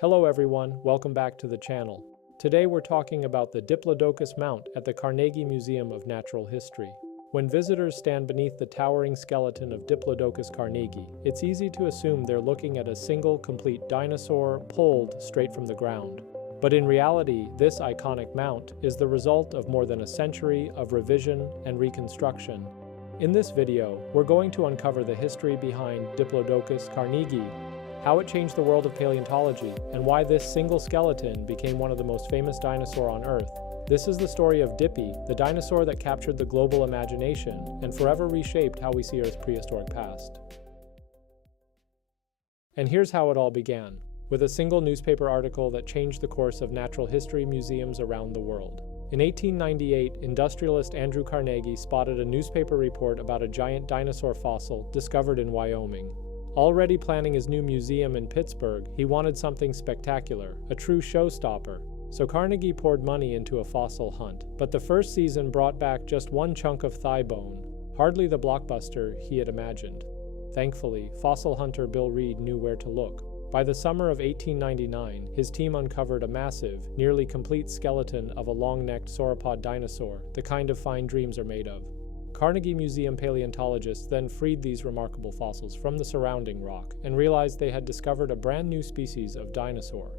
Hello everyone, welcome back to the channel. Today we're talking about the Diplodocus Mount at the Carnegie Museum of Natural History. When visitors stand beneath the towering skeleton of Diplodocus carnegie, it's easy to assume they're looking at a single complete dinosaur pulled straight from the ground. But in reality, this iconic mount is the result of more than a century of revision and reconstruction. In this video, we're going to uncover the history behind Diplodocus carnegie, how it changed the world of paleontology, and why this single skeleton became one of the most famous dinosaurs on Earth. This is the story of Dippy, the dinosaur that captured the global imagination and forever reshaped how we see Earth's prehistoric past. And here's how it all began, with a single newspaper article that changed the course of natural history museums around the world. In 1898, industrialist Andrew Carnegie spotted a newspaper report about a giant dinosaur fossil discovered in Wyoming. Already planning his new museum in Pittsburgh, he wanted something spectacular, a true showstopper. So Carnegie poured money into a fossil hunt. But the first season brought back just one chunk of thigh bone, hardly the blockbuster he had imagined. Thankfully, fossil hunter Bill Reed knew where to look. By the summer of 1899, his team uncovered a massive, nearly complete skeleton of a long-necked sauropod dinosaur, the kind of fine dreams are made of. Carnegie Museum paleontologists then freed these remarkable fossils from the surrounding rock and realized they had discovered a brand new species of dinosaur.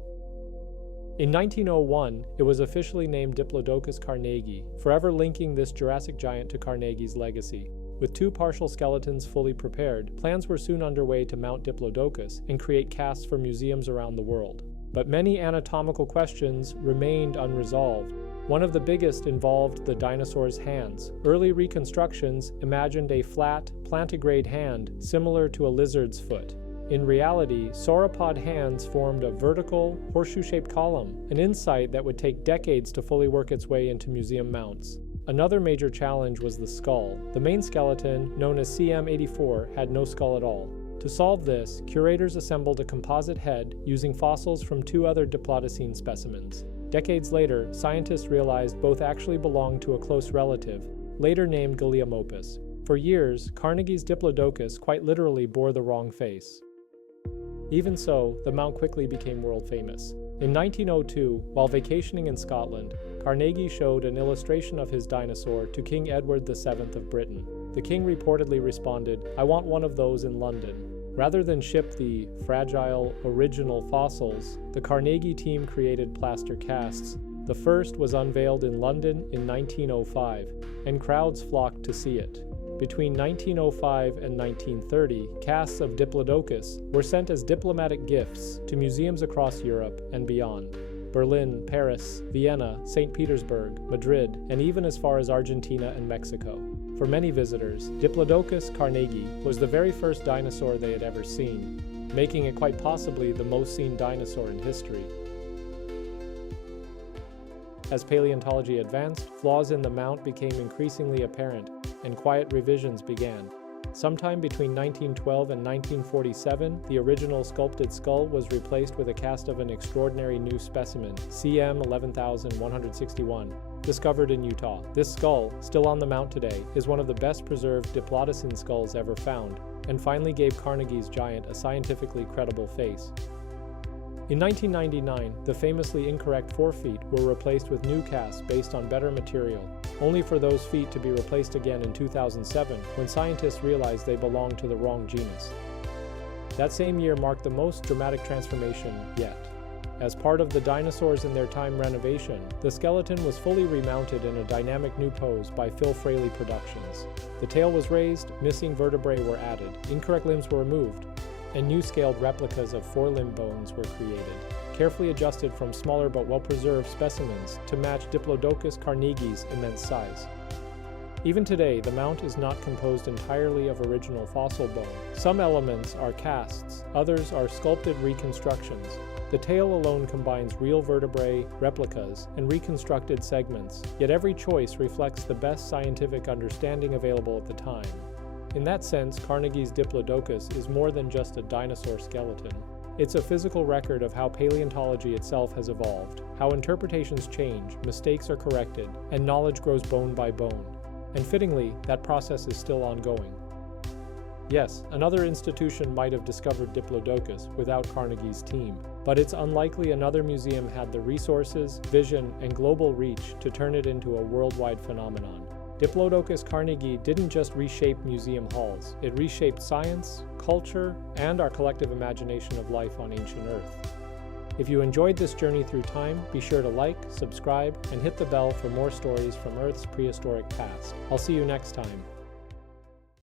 In 1901, it was officially named Diplodocus carnegie, forever linking this Jurassic giant to Carnegie's legacy. With two partial skeletons fully prepared, plans were soon underway to mount Diplodocus and create casts for museums around the world. But many anatomical questions remained unresolved. One of the biggest involved the dinosaur's hands. Early reconstructions imagined a flat, plantigrade hand similar to a lizard's foot. In reality, sauropod hands formed a vertical, horseshoe-shaped column, an insight that would take decades to fully work its way into museum mounts. Another major challenge was the skull. The main skeleton, known as CM84, had no skull at all. To solve this, curators assembled a composite head using fossils from two other Diplodocene specimens. Decades later, scientists realized both actually belonged to a close relative, later named Galeomopus. For years, Carnegie's Diplodocus quite literally bore the wrong face. Even so, the mount quickly became world famous. In 1902, while vacationing in Scotland, Carnegie showed an illustration of his dinosaur to King Edward VII of Britain. The king reportedly responded, "I want one of those in London." Rather than ship the fragile, original fossils, the Carnegie team created plaster casts. The first was unveiled in London in 1905, and crowds flocked to see it. Between 1905 and 1930, casts of Diplodocus were sent as diplomatic gifts to museums across Europe and beyond. Berlin, Paris, Vienna, St. Petersburg, Madrid, and even as far as Argentina and Mexico. For many visitors, Diplodocus carnegie was the very first dinosaur they had ever seen, making it quite possibly the most seen dinosaur in history. As paleontology advanced, flaws in the mount became increasingly apparent, and quiet revisions began. Sometime between 1912 and 1947, the original sculpted skull was replaced with a cast of an extraordinary new specimen, CM 11161, discovered in Utah. This skull, still on the mount today, is one of the best preserved Diplodocene skulls ever found, and finally gave Carnegie's giant a scientifically credible face. In 1999, the famously incorrect forefeet were replaced with new casts based on better material, only for those feet to be replaced again in 2007 when scientists realized they belonged to the wrong genus. That same year marked the most dramatic transformation yet. As part of the Dinosaurs in Their Time renovation, the skeleton was fully remounted in a dynamic new pose by Phil Fraley Productions. The tail was raised, missing vertebrae were added, incorrect limbs were removed, and new scaled replicas of forelimb bones were created, carefully adjusted from smaller but well-preserved specimens to match Diplodocus carnegie's immense size. Even today, the mount is not composed entirely of original fossil bone. Some elements are casts, others are sculpted reconstructions. The tail alone combines real vertebrae, replicas, and reconstructed segments, yet every choice reflects the best scientific understanding available at the time. In that sense, Carnegie's Diplodocus is more than just a dinosaur skeleton. It's a physical record of how paleontology itself has evolved, how interpretations change, mistakes are corrected, and knowledge grows bone by bone. And fittingly, that process is still ongoing. Yes, another institution might have discovered Diplodocus without Carnegie's team. but it's unlikely another museum had the resources, vision, and global reach to turn it into a worldwide phenomenon. Diplodocus carnegii didn't just reshape museum halls, it reshaped science, culture, and our collective imagination of life on ancient Earth. If you enjoyed this journey through time, be sure to like, subscribe, and hit the bell for more stories from Earth's prehistoric past. I'll see you next time.